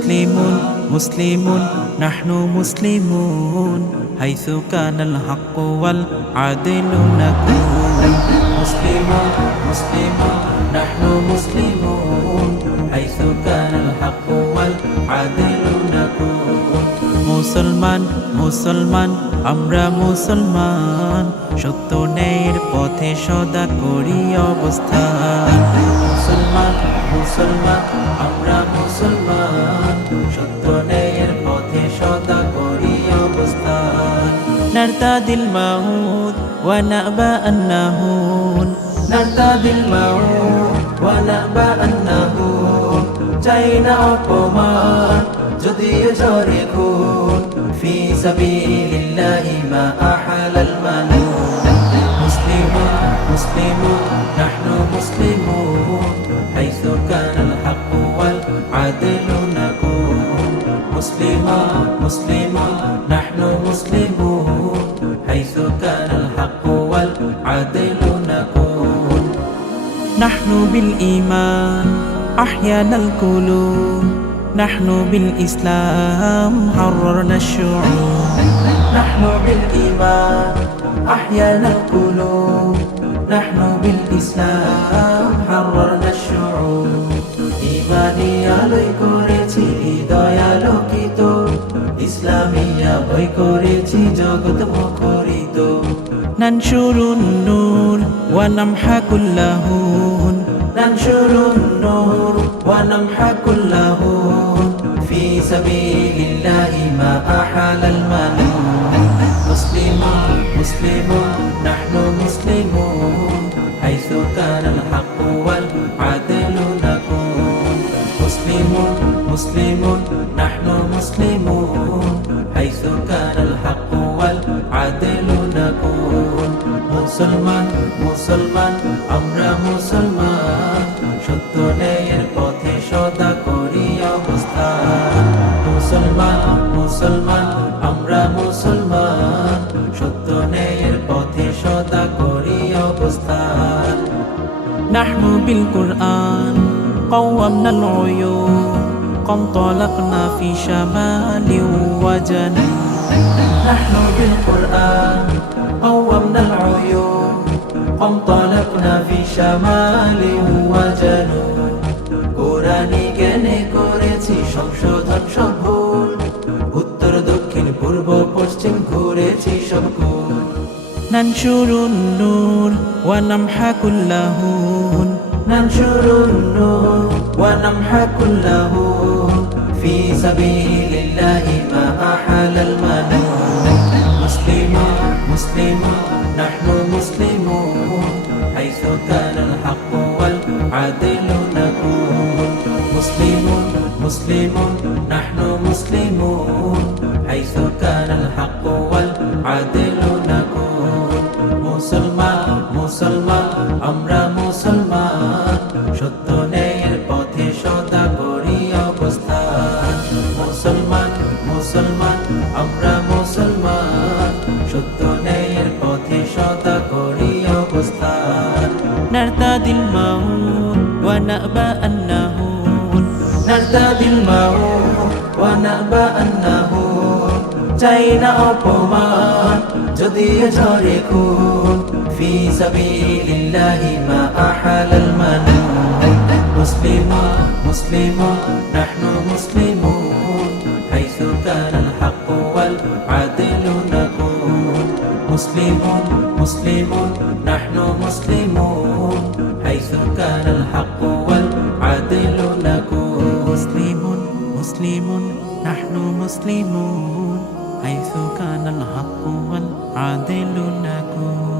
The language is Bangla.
মুসলিমুন মুসলিমুন নাহনু মুসলিমুন হাইসু কানাল হক ওয়াল আদিলু নাকুন মুসলিমুন মুসলিমুন নাহনু মুসলিমুন হাইসু কানাল হক ওয়াল আদিলু নাকুন মুসলমান মুসলমান আমরা মুসলমান সত্য ন্যায়ের পথে সদা করি অবস্থান মুসলমান মুসলমান আমরা মুসলমান সত্য ন্যায়ের পথে সদা করি অবস্থান নারতাদিল মাউত ওয়া নাবা আন্নাহুন নারতাদিল মাউত ওয়া নাবা আন্নাহুন চাই না অপমান যদিও ঝরে খুন ফি সাবিলিল্লাহি মা আহালাল মানুন মুসলিমুন মুসলিমুন নাহনু মুসলিমুন হাইসু কানাল হক ওয়াল আদিলু নাকুন মুসলিমুন মুসলিমুন নাহনু মুসলিমুন হাইসু কানাল হক ওয়াল আদিলু নাকুন নাহনু বিল ঈমান আহয়ানাল কুলুব نحن بالإسلام حررنا الشعوب نحن بالإيمان أحيانا القلوب نحن بالإسلام حررنا الشعوب إيماني আলোয় করেছি হৃদয় আলোকিত ইসলামিয়া বই করেছি জগৎ মুখরিত নানশুরুন নূর ওয়া নামহাকুল লাহুন নানশুরুন নূর ওয়া নামহাকুল লাহুন ফি সাবিলিল্লাহি মা আহালাল মানুন মুসলিমুন মুসলিমুন নাহনু মুসলিমুন হাইসু কানাল হক ওয়াল আদিলু নাকুন মুসলিমুন মুসলিমুন নাহনু মুসলিমুন হাইসু কানাল হক ওয়াল আদিলু নাকুন মুসলমান মুসলমান আমরা মুসলমান সত্য ন্যায়ের পথে সদা করি অবস্থান মুসলমান মুসলমান আমরা মুসলমান সত্য ন্যায়ের পথে সদা করি অবস্থান নাহনু বিল কুরআন قومنا العيون انطلقنا في شمال وجنوب نحن بالقرآن قومنا العيون انطلقنا في شمال وجنوب কোরআনি জ্ঞানে করেছি সংশোধন সব ভুল উত্তর দক্ষিণ পূর্ব পশ্চিম ঘুরেছি সব কুল নানশুরুন নূর ওয়া নামহাকুল লাহুন নানশুরুন নূর ওয়া নামহাকুল লাহুন ফি সাবিলিল্লাহি মা আহালাল মানুন মুসলিমুন মুসলিমুন নাহনু মুসলিমুন হাইসু কানাল হক ওয়াল আদিলু নাকুন মুসলিমুন মুসলিমুন নাহনু মুসলিমুন হাইসু কানাল হক ওয়াল আদিলু নাকুন মুসলমান মুসলমান আমরা মুসলমান সত্য ন্যায়ের পথে সদা করি অবস্থান মুসলমান মুসলমান আমরা মুসলমান সত্য ন্যায়ের পথে সদা করি অবস্থান নারতাদিল মাউত ওয়া নাবা আন্নাহুন নারতাদিল মাউত ওয়া নাবা আন্নাহুন চাই না অপমান যদিও ঝরে খুন ফি সাবিলিল্লাহি মা আহালাল মানুন মুসলিমুন মুসলিমুন নাহনু মুসলিমুন হাইসু কানাল হক ওয়াল আদিলু নাকুন মুসলিমুন মুসলিমুন নাহনু মুসলিমুন হাইসু কানাল হক ওয়াল আদিলু নাকুন মুসলিমুন মুসলিমুন নাহনু মুসলিমুন حيث كان الحق والعدل نكون